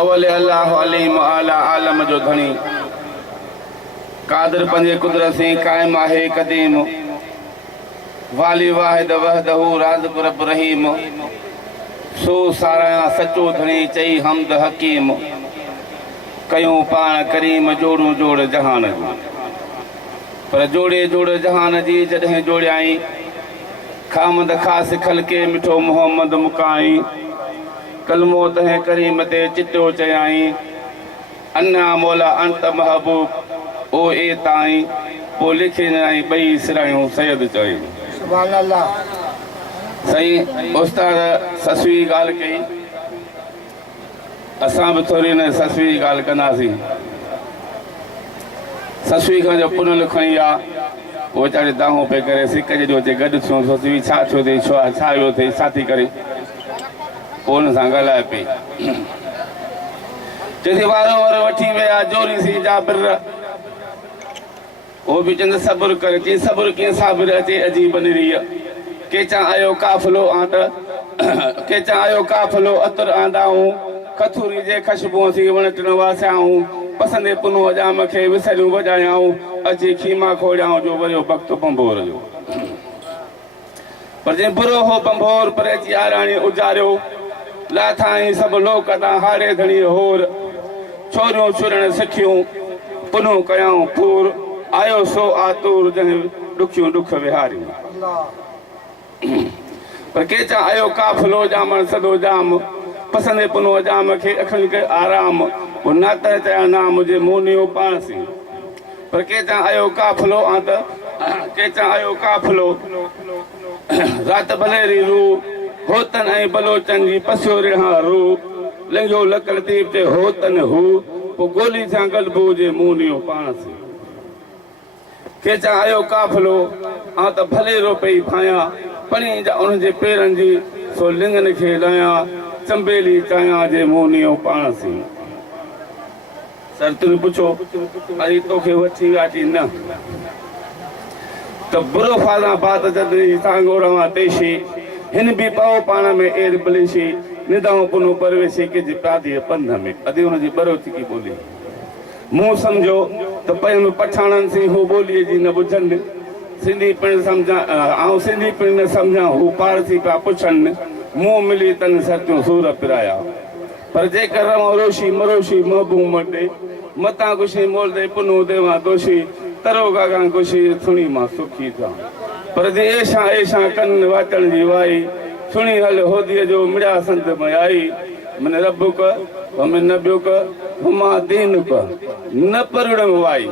अवल अल्लाह अलीम आला आलम जो धनी कादर पंजे कुदरत से कायम आहे कदीम वाली वाहिद वहदहू राज़िक़ रब रहीम सो सारा सचो धनी चई हमद हकीम कयूं पाण करीम जोड़ू जोड़ जहान जो पर जोड़े जोड़ जहान जी जॾहिं जोड़ियाई खामद ख़ास खलके मिठो मोहम्मद मुकाई कलमो तहें करीम ते चिट्टो चयाई अन्ना मौला अंत महबूब ओ ए ताई पो लिखे नाई ॿई सिरायूं सैयद चई सुभान अल्लाह। सही उस्ताद ससवी ॻाल्हि कई असां बि थोरी न ससवी ॻाल्हि कंदासीं। ससवी खां जो पुनल खणी आहे पोइ वीचारे दाहो पे करे सिक जो अचे गॾु थियूं ससवी छा थियो अथई छा वियो अथई छा थी करे पोइ हुन सां ॻाल्हाए पई चए वारो वारो वठी विया जोरी सी जाबिर वो भी चंद सब्र करे चई सब्र कीअं साबिर अचे अजीब निरीअ केचा आयो काफ़िलो आंट केचा आयो काफ़िलो अतर आंदाऊं कथूरी जे ख़ुशबूअ सी वण टिण वासियाऊं पसंदे पुनो जाम खे विसरियूं वॼायाऊं अची खीमा खोड़ियाऊं जो वरियो भक्त बंभोर जो पर जंहिं बुरो हो बंभोर पर अची आराणी उजारियो लाथाई सभु लोक तां हारे धणी होर छोरियूं छुरण सिखियूं पुनो कयाऊं पूर आयो सो आतूर जंहिं ॾुखियूं ॾुख विहारियूं पर केचा आयो काफ़िलो जामण सदो जाम पसंदे पुनो जाम खे अखियुनि खे आराम वो नात चया नाम जे मोनियो पाण सी पर केचा आयो काफ़िलो आंत केचा आयो काफ़िलो रात भलेरी रू होतन ऐं बलोचन जी पसियो रिहा रू लंघियो लकलतीब ते होतन हू पो गोली सां गलबो जे मोनियो पाण सी केचा आयो काफ़िलो आं त भले रो पई फायां पणी जा उन जे पेरनि जी सो लिंगन खे लायां चंबेली चाहियां जे मोनियो पाण सी सर तुम पुछो अरे तोखे वठी वाटी न त बुरो फादा बात जदरी सांगो रवा तेशी हिन भी पाओ पाण में एर बलेशी निदाओ पुनो परवेशी के जी प्रादी पंध में अदी उन जी बरोती की बोली मुंह समझो तो पहले पठाणन सी हो बोली जी न बुझन सिंधी पिण समझा आऊं सिंधी पिण न समझा हु पारसी पा पुछन मुंह मिली तन सत्यूं सूर पिराया पर जेकर रवा रोशी मरोशी महबूब मटे मता कुशी मोल दे पुनो देवा दोषी तरो गागा कुशी सुनी मां सुखी था पर जे ऐशा ऐशा कन वाचण जी वाई सुनी हल होदीअ जो मिड़िया संत में आई मन रब्बुक व मिन नब्युक हुमा दीनुक न परुड़म वाई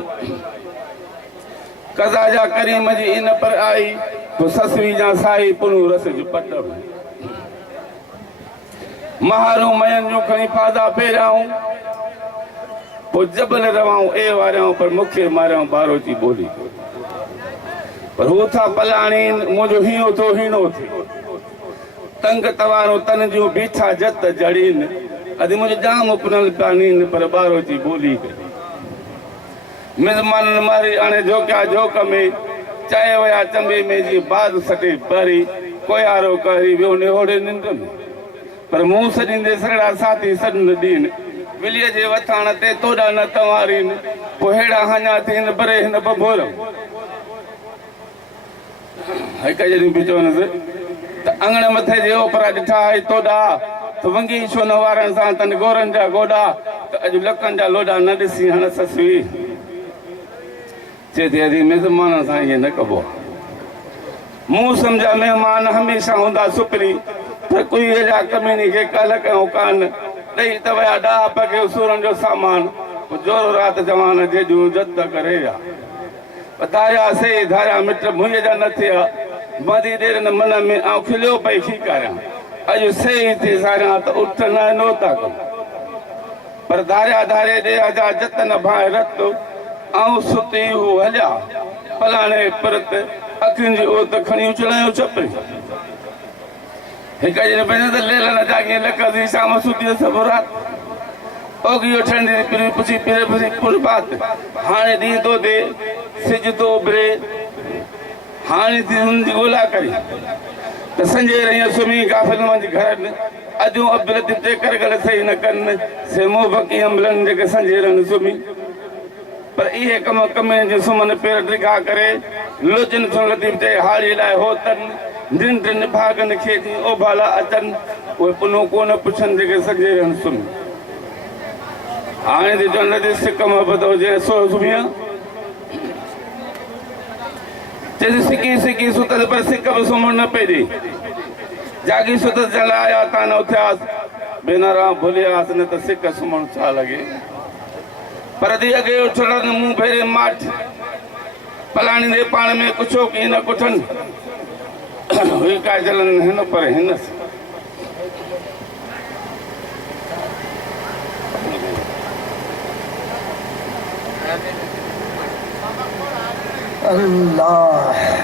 कज़ा जा करीम जी इन पर आई तो ससवी जा साई पुनु रस जो पटम महारू मयन जो खणी फादा फेराऊं पो जबल रवाऊं ए वारियाऊं पर मुखे मारियाऊं बारो जी बोली पर हू था पलाणी मुंहिंजो हीनो थो हीनो थे तंग तवारो तन जो बीठा जत जड़ीन अॼु मुंहिंजो जाम पुनल पानीन पर बारो जी बोली मिज़माननि मारी हाणे झोकिया झोक में चाहे वया चंबे में जी बाद सटे परी कोयारो करी वियो निहोड़े निंड में पर मुंहुं सॼींदे सगड़ा साथी सॾन ॾीन विलीअ जे वथाण ते तोड़ा न तवारीन पोइ हेड़ा हञा थीन भरे हिन बभोर हिक जॾहिं बि चवनसि त अंगण मथे जे ओपरा ॾिठा आई तोड़ा त वंगी छो न वारनि सां तन गोरनि जा गोॾा त अॼु लखनि जा लोॾा न ॾिसी हाणे ससवी चए थी अॼु मिज़माननि सां ईअं न कबो मूं सम्झा महिमान हमेशह हूंदा सुपरी पर कोई अहिड़ा कमीनी खे कल कयूं कान ॾेई त विया ॾाह पके सूरनि जो सामान जोरो राति जवान जेॾियूं जत करे धारिया से धारिया मिट मुंहिंजे जा न थिया मदी देर न मन में आऊं खिलियो पई खीकारियां अॼु सही थी सारियां त उठ न नोता कम पर धारिया धारे ॾे जा जत न भाए रत आऊं सुती हू हलिया पलाणे परत अखियुनि जी ओत खणी उछलायूं छपरी हिक ॼणे पंहिंजे त लेल न जाॻी लक जी शाम सुती सभु राति ओगियो ठंडी पिरी पुछी पिरे पुछी पुर बात हाणे ॾींहुं थो थिए सिज थो उभिरे हाणे थी हुनजी ॻोल्हा करी त संजय रही सुम्ही गाफ़िल मंझि घर अजू अब्दुल लतीफ़ ते कर गल सही न कन से मुंह बकी अम्बलन जेके संजय रहनि सुम्ही पर इहे कम कमे जे सुमन पेर ड्रिगा करे लोचन सुन लतीफ़ ते हाड़ी लाइ हो तन दिन दिन भागन खे ओ भाला अचन उहे पुनो कोन पुछन जेके संजय रहनि सुम्ही हाणे त चवनि लॻे सिक मोहबत हुजे सो सुम्हीअ चई सिकी सिकी सुतल पर सिक बि सुम्हण न पई ॾे जागी सुतल जल आया ता न उथियासि भेनरा भुलियासि न त सिक सुम्हण छा लॻे पर दी अॻे उथण मूं भेरे माठ पलाणींदे पाण में कुछो की न कुठनि हुई का जलन हिन पर हिन अल्लाह